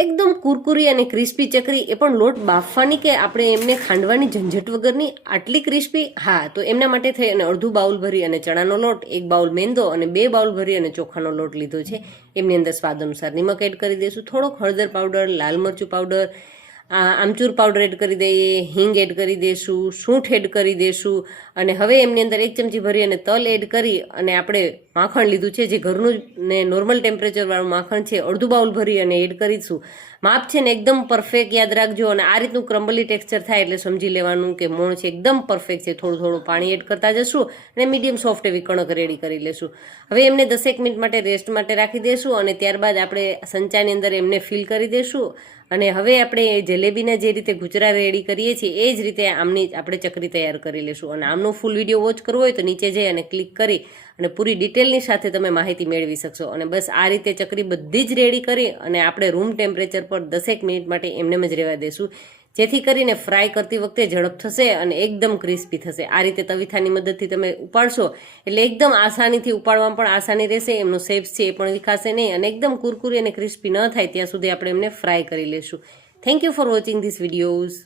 એકદમ કુરકુરી અને ક્રિસ્પી ચકરી એ પણ લોટ બાફવાની કે આપણે એમને ખાંડવાની ઝંઝટ વગરની આટલી ક્રિસ્પી? હા, તો એમના માટે થઈ અને અડધું બાઉલ ભરી અને ચણાનો લોટ, એક બાઉલ મેંદો અને બે બાઉલ ભરી અને ચોખાનો લોટ લીધો છે. એમની અંદર સ્વાદ અનુસાર નિમક એડ કરી દઈશું. થોડોક હળદર પાવડર લાલ મરચું પાવડર આ આમચૂર પાવડર એડ કરી દઈએ, હિંગ એડ કરી દઈશું સૂંઠ એડ કરી દઈશું અને હવે એમની અંદર એક ચમચી ભરી અને તલ એડ કરી અને આપણે માખણ લીધું છે, જે ઘરનું ને નોર્મલ ટેમ્પરેચરવાળું માખણ છે, અડધું બાઉલ ભરી અને એડ કરીશું. માપ છે ને એકદમ પરફેક્ટ યાદ રાખજો અને આ રીતનું ક્રમ્બલી ટેક્સચર થાય એટલે સમજી લેવાનું કે મોણ છે એકદમ પરફેક્ટ છે. થોડું થોડું પાણી એડ કરતા જશું અને મીડિયમ સોફ્ટ એવી કણક રેડી કરી લેશું. હવે એમને દસેક મિનિટ માટે રેસ્ટ માટે રાખી દઈશું અને ત્યારબાદ આપણે સંચાની અંદર એમને ફિલ કરી દઈશું અને હવે આપણે જલેબીના જે રીતે ગુચરા રેડી કરીએ છીએ, એ જ રીતે આમની આપણે ચકરી તૈયાર કરી લઈશું અને આમનો ફૂલ વીડિયો વોચ કરવો હોય તો નીચે જઈ અને ક્લિક કરી અને પૂરી ડિટેલની સાથે તમે માહિતી મેળવી શકશો. અને બસ આ રીતે ચકરી બધી જ રેડી કરી અને આપણે રૂમ ટેમ્પરેચર પર દસેક મિનિટ માટે એમનેમ જ રહેવા દેશું. જેથી કરીને ફ્રાય કરતી વખતે ઝડપ થશે અને એકદમ ક્રિસ્પી થશે. આ રીતે તવીથાની મદદથી તમે ઉપાડશો એટલે એકદમ આસાનીથી ઉપાડવામાં પણ આસાની રહેશે, એમનો શેપ્સ છે એ પણ વિખાશે નહીં અને એકદમ કુરકુરી અને ક્રિસ્પી ન થાય ત્યાં સુધી આપણે એમને ફ્રાય કરી લેશું. Thank you for watching this videos